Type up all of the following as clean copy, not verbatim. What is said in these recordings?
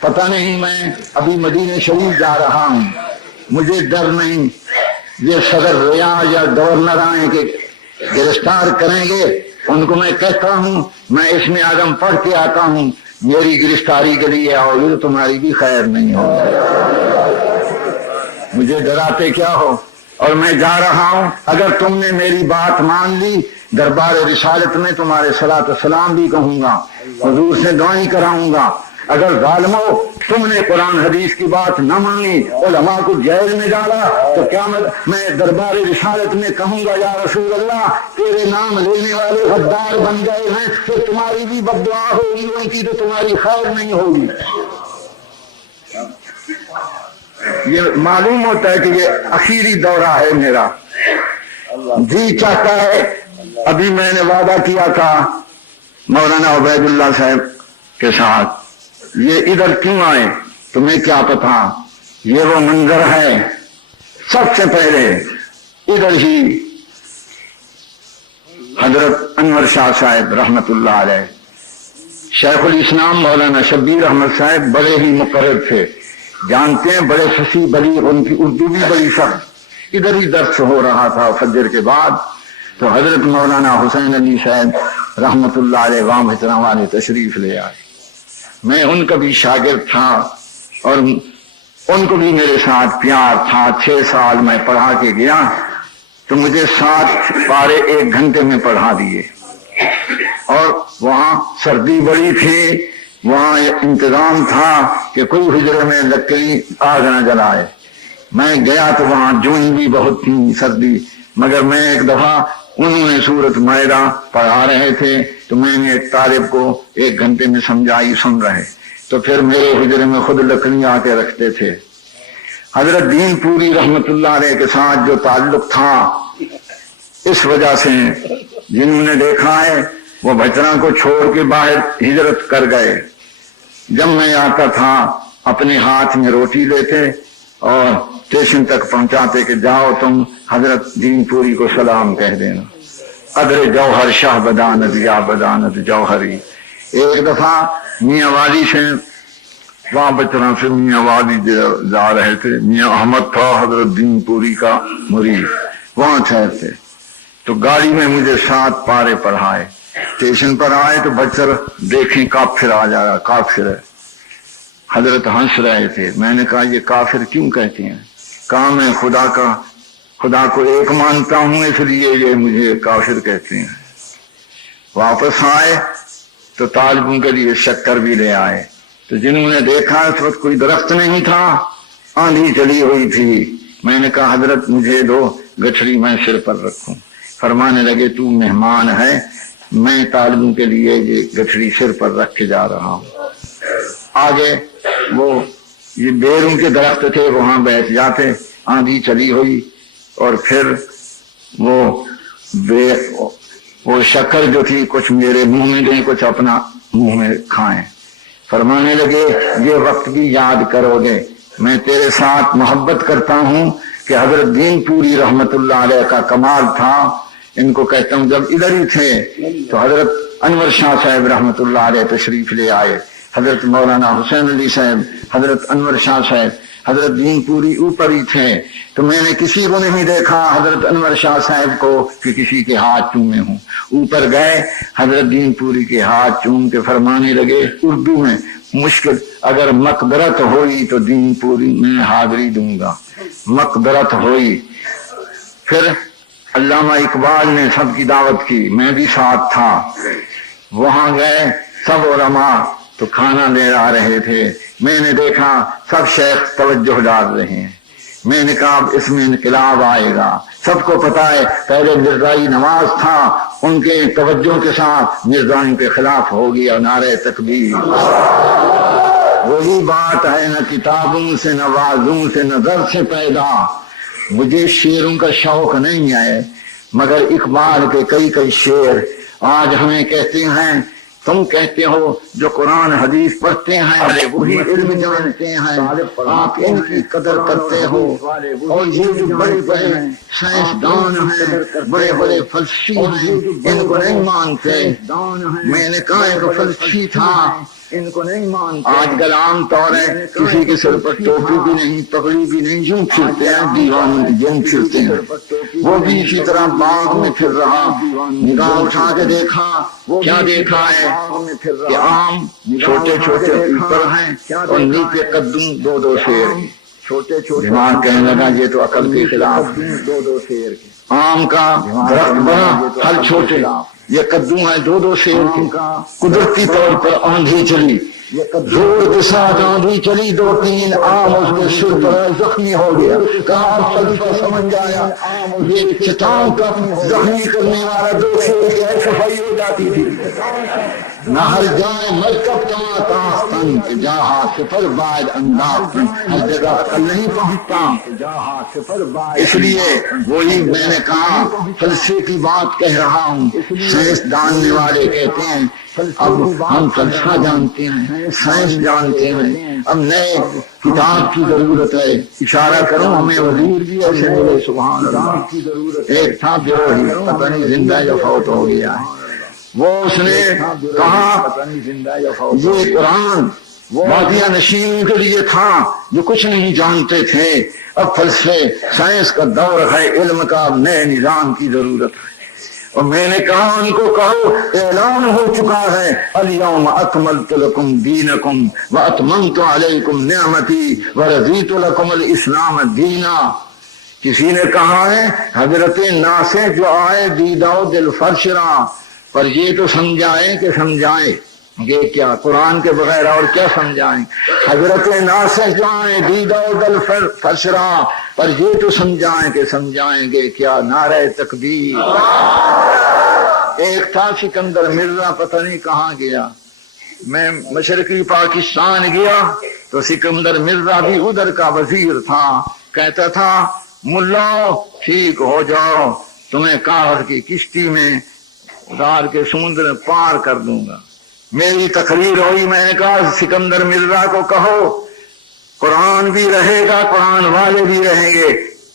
پتہ نہیں میں ابھی مدینہ شریف جا رہا ہوں، مجھے ڈر نہیں یہ صدر ریاض یا گورنر آئیں کہ گرفتار کریں گے، ان کو میں کہتا ہوں میں اسم اعظم پڑھ کے آتا ہوں، میری گرفتاری کے لیے آؤ گے تو تمہاری بھی خیر نہیں ہوگی، مجھے ڈراتے کیا ہو؟ اور میں جا رہا ہوں، اگر تم نے میری بات مان لی دربار رسالت میں تمہارے صلاۃ والسلام بھی کہوں گا، حضور سے دعائیں کراؤں گا، اگر ظالمو تم نے قرآن حدیث کی بات نہ مانی علماء کو جیل میں ڈالا تو کیا میں دربار رسالت میں کہوں گا یا رسول اللہ تیرے نام لینے والے غدار بن گئے ہیں، تو تمہاری بھی بد دعا ہوگی، ان کی تو تمہاری خیر نہیں ہوگی۔ یہ معلوم ہوتا ہے کہ یہ آخری دورہ ہے میرا، جی چاہتا ہے ابھی میں نے وعدہ کیا تھا مولانا عبید اللہ صاحب کے ساتھ، یہ ادھر کیوں آئے تمہیں کیا پتا، یہ وہ منظر ہے، سب سے پہلے ادھر ہی حضرت انور شاہ صاحب رحمت اللہ علیہ، شیخ الاسلام مولانا شبیر احمد صاحب بڑے ہی مقرر تھے، جانتے ہیں بڑے فصیح بلیغ، ان کی اردو بھی بڑی سخت، ادھر ہی درس ہو رہا تھا فجر کے بعد، تو حضرت مولانا حسین علی صاحب رحمت اللہ علیہ وام احترام والے تشریف لے آئے، میں ان کا بھی شاگرد تھا اور ان کو بھی میرے ساتھ پیار تھا، 6 سال میں پڑھا کے گیا تو مجھے 7 پارے 1 گھنٹے میں پڑھا دیے، اور وہاں سردی بڑی تھی، وہاں انتظام تھا کہ کوئی حجرے میں لکڑی آگ نہ جلائے، میں گیا تو وہاں جون بھی بہت تھی سردی، مگر میں ایک دفعہ انہوں نے سورۃ مائدہ پڑھا رہے تھے تو میں نے ایک طالب کو 1 گھنٹے میں سمجھائی، سن رہے، تو پھر میرے حجرے میں خود لکڑیاں آ کے رکھتے تھے۔ حضرت دین پوری رحمت اللہ علیہ کے ساتھ جو تعلق تھا اس وجہ سے جنہوں نے دیکھا ہے وہ بچرا کو چھوڑ کے باہر ہجرت کر گئے، جب میں آتا تھا اپنے ہاتھ میں روٹی لیتے اور اسٹیشن تک پہنچاتے کہ جاؤ تم حضرت دین پوری کو سلام کہہ دینا، قدر جوہر شاہ بدانت یا بدانت جوہری۔ ایک دفعہ میاں والی سے وہاں بچرا سے میاں والی جا رہے تھے، میاں احمد تھا حضرت دین پوری کا مرید، وہاں ٹھہرتے تو گاڑی میں مجھے 7 پارے پڑھائے، اسٹیشن پر آئے تو بچر دیکھیں کافر آ جا رہا، کافر ہے، حضرت ہنس رہے تھے، میں نے کہا یہ کافر کیوں کہتے ہیں؟ کہا میں خدا کو ایک مانتا ہوں اس لیے یہ مجھے کافر کہتے ہیں۔ واپس آئے تو طالبوں کے لیے شکر بھی لے آئے، تو جنہوں نے دیکھا اس وقت کوئی درخت نہیں تھا، آندھی چلی ہوئی تھی، میں نے کہا حضرت مجھے دو گٹھڑی میں سر پر رکھوں، فرمانے لگے تو مہمان ہے، میں طالبوں کے لیے یہ گٹھڑی سر پر رکھ کے جا رہا ہوں۔ آگے وہ یہ بیروں کے درخت تھے وہاں بیٹھ جاتے، آندھی چلی ہوئی، اور پھر وہ شکر جو تھی کچھ میرے منہ میں دیں کچھ اپنا منہ میں کھائیں، فرمانے لگے یہ وقت بھی یاد کرو گے، میں تیرے ساتھ محبت کرتا ہوں کہ حضرت دین پوری رحمت اللہ علیہ کا کمال تھا، ان کو کہتا ہوں جب ادھر ہی تھے تو حضرت انور شاہ صاحب رحمت اللہ علیہ تشریف لے آئے، حضرت مولانا حسین علی صاحب، حضرت انور شاہ صاحب، حضرت دین پوری اوپر ہی تھے، تو میں نے کسی کو نہیں دیکھا حضرت انور شاہ صاحب کو کہ کسی کے ہاتھ چومے ہوں، اوپر گئے حضرت دین پوری کے ہاتھ چوم کے فرمانے لگے اردو میں، مشکل اگر مقدرت ہوئی تو دین پوری میں حاضری دوں گا، مقدرت ہوئی۔ پھر علامہ اقبال نے سب کی دعوت کی، میں بھی ساتھ تھا، وہاں گئے سب علماء تو کھانا لے آ رہے تھے، میں نے دیکھا سب شیخ توجہ ڈال رہے ہیں، میں نے کہا اس میں انقلاب آئے گا، سب کو پتا ہے پہلے مرزائی نواز تھا، ان کے توجہ کے ساتھ مرزائیوں کے خلاف ہوگی اور نعرہ تکبیر، وہی بات ہے نہ کتابوں سے نہ وعظوں سے نظر سے پیدا، مجھے شعروں کا شوق نہیں ہے مگر اقبال کے کئی شعر آج ہمیں کہتے ہیں، تم کہتے ہو جو قرآن حدیث پڑھتے ہیں وہی علم جانتے ہیں، آپ ان کی قدر کرتے ہو، اور یہ جو بڑے بڑے سائنسدان ہیں، بڑے بڑے فلسفی ہیں، ان کو نہیں مانتے۔ میں نے کہا ایک فلسفی تھا ان کو نہیں مانتے. آج کل عام طور ہے کسی کے سر پر ٹوپی بھی نہیں، پگڑی بھی نہیں، یوں پھرتے ہیں دیوان، یوں پھرتے ہیں. وہ بھی اسی طرح باغ میں پھر رہا، نگاہ اٹھا کے دیکھا، کیا دیکھا ہے کہ آم چھوٹے چھوٹے اوپر ہیں اور نیچے قدم دو دو شیر. چھوٹے چھوٹے دماغ کہنے لگا یہ تو عقل کے خلاف. دو دو شیر آم کا درخت بڑا، پھل چھوٹے، یہ قدو ہے دو دو شیر کے. قدرتی طور پر آندھی چلی، زور کے ساتھ آندھی چلی، دو تین آم اس کے سر پر زخمی ہو گیا. کہاں فلسفہ سمجھ آیا یہ چٹان کا زخمی کرنے والا دو شیر کی صفائی ہو جاتی تھی. نہ ہر جائے مرکب کما تاستن کہ جہاں سفر بعد انداختن، ہر جگہ عقل نہیں پہنچتا. اس لیے وہی میں نے کہا فلسفے کی بات کہہ رہا ہوں. سائنس جاننے والے کہتے ہیں اب ہم فلسفہ جانتے ہیں، سائنس جانتے ہیں، اب نئے کتاب کی ضرورت ہے. اشارہ کروں ہمیں وزیر بھی ایسے ملے سبحان اللہ. ایک تھا بیروہی، پتہ نہیں زندہ یا فوت ہو گیا ہے. وہ اس نے کہا یہ قرآن وادیہ نشین کے لیے تھا جو کچھ نہیں جانتے تھے. اب فلسفے سائنس کا دور ہے، علم کا نئے نظام کی ضرورت ہے. اور میں نے کہا ان کو کہو اعلان ہو چکا ہے الیوم اکملت لکم دینکم واتممت علیکم نعمتی ورضیت لکم الاسلام دینا. کسی نے کہا ہے حضرت ناصح جو آئے دیداؤ دل فرشرا، پر یہ تو سمجھائیں کہ سمجھائیں گے کیا، قرآن کے بغیر اور کیا سمجھائیں. حضرت ناصح جو آئے دیداؤ دل فرشرا، پر یہ تو سمجھائیں کہ سمجھائیں گے کیا. نعرہ تکبیر. ایک تھا سکندر مرزا، پتہ نہیں کہاں گیا. میں مشرقی پاکستان گیا تو سکندر مرزا بھی ادھر کا وزیر تھا. کہتا تھا ملا ٹھیک ہو جاؤ، تمہیں کاغذ کی کشتی میں اتار کے سمندر پار کر دوں گا. میری تقریر ہوئی، میں نے کہا سکندر مرزا کو کہو قرآن بھی رہے گا، قرآن والے بھی رہیں گے،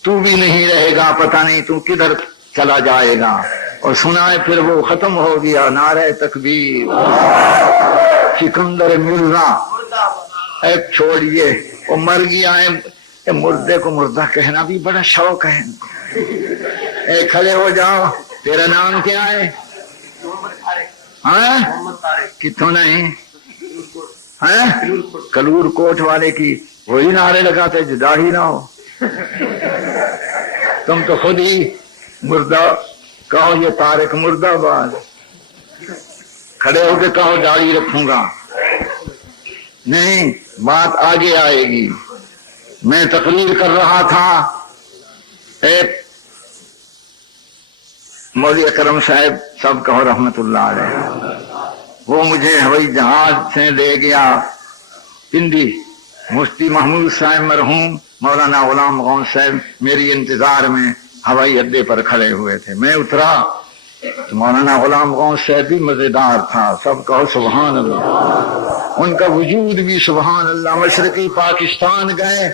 تو بھی نہیں رہے گا، پتہ نہیں تو کدھر چلا جائے گا. اور سنائے پھر وہ ختم ہو گیا. نعرہ تکبیر. سکندر مرزا ایک چھوڑیے وہ مر گیا ہے. مردے کو مردہ کہنا بھی بڑا شوق ہے. اے کھڑے ہو جاؤ، تیرا نام کیا ہے؟ ہاں کتوں نہیں کلور کوٹ والے کی وہی نعرے لگاتے جدا ہی نہ ہو. تم تو خود ہی مردہ. کہو یہ طارق مردہ باد. کھڑے ہو کے کہو داڑھی رکھوں گا. نہیں، بات آگے آئے گی. میں تقریر کر رہا تھا، ایک مولوی اکرم صاحب سب کہو رحمت اللہ علیہ، وہ مجھے ہوائی جہاز سے لے گیا پنڈی. مفتی محمود صاحب مرحوم، مولانا غلام غون صاحب میری انتظار میں ہوائی اڈے پر کھڑے ہوئے تھے. میں اترا تو مولانا غلام غون صاحب بھی مزیدار تھا. سب کہو سبحان اللہ. ان کا وجود بھی سبحان اللہ. مشرقی پاکستان گئے،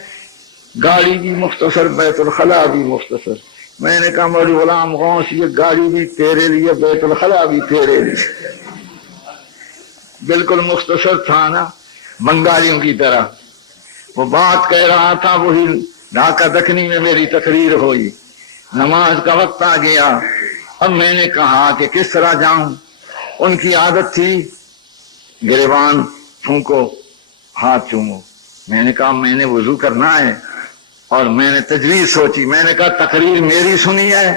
گاڑی بھی مختصر، بیت الخلا بھی مختصر. میں نے کہا مولانا غلام غوث یہ گاڑی بھی تیرے لیے، بیت الخلا بھی تیرے لیے. بالکل مختصر تھا نا، بنگالیوں کی طرح. وہ بات کہہ رہا تھا، وہی ڈھاکہ دکنی میں میری تقریر ہوئی. نماز کا وقت آ گیا. اب میں نے کہا کہ کس طرح جاؤں. ان کی عادت تھی گریبان پھونکو ہاتھ چومو. میں نے کہا میں نے وضو کرنا ہے، اور میں نے تجویز سوچی. میں نے کہا تقریر میری سنی ہے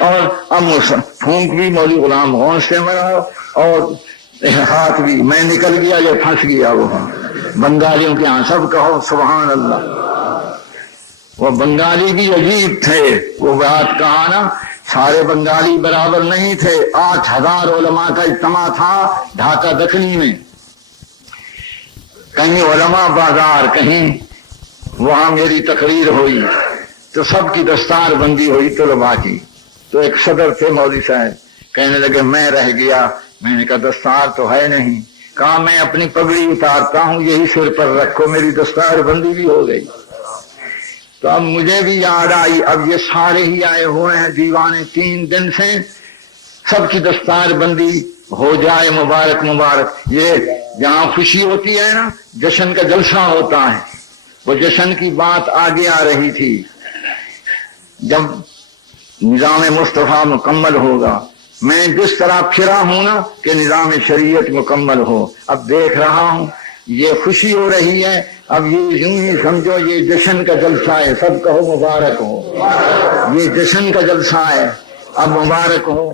اور اب پھونک بھی مولوی غلام غون سے مرا اور ہاتھ بھی. میں نکل گیا یا پھنس گیا وہاں بنگالیوں کے ہاں. سب کہو سبحان اللہ. وہ بنگالی بھی عجیب تھے. وہ بات کہا نا، سارے بنگالی برابر نہیں تھے. 8000 علماء کا اجتماع تھا ڈھاکہ دکنی میں. کہیں علماء بازار، کہیں وہاں میری تقریر ہوئی تو سب کی دستار بندی ہوئی طلباء کی. تو ایک صدر تھے مولوی صاحب، کہنے لگے میں رہ گیا. میں نے کہا دستار تو ہے نہیں. کہا میں اپنی پگڑی اتارتا ہوں، یہی سر پر رکھو. میری دستار بندی بھی ہو گئی. تو اب مجھے بھی یاد آئی، اب یہ سارے ہی آئے ہوئے ہیں دیوانے 3 دن سے، سب کی دستار بندی ہو جائے مبارک مبارک. یہ جہاں خوشی ہوتی ہے نا، جشن کا جلسہ ہوتا ہے. وہ جشن کی بات آگے آ رہی تھی. جب نظام مصطفیٰ مکمل ہوگا، میں جس طرح پھرا ہوں نا کہ نظام شریعت مکمل ہو، اب دیکھ رہا ہوں یہ خوشی ہو رہی ہے. اب یہ یوں ہی سمجھو یہ جشن کا جلسہ ہے. سب کہو مبارک ہو. یہ جشن کا جلسہ ہے، اب مبارک ہو.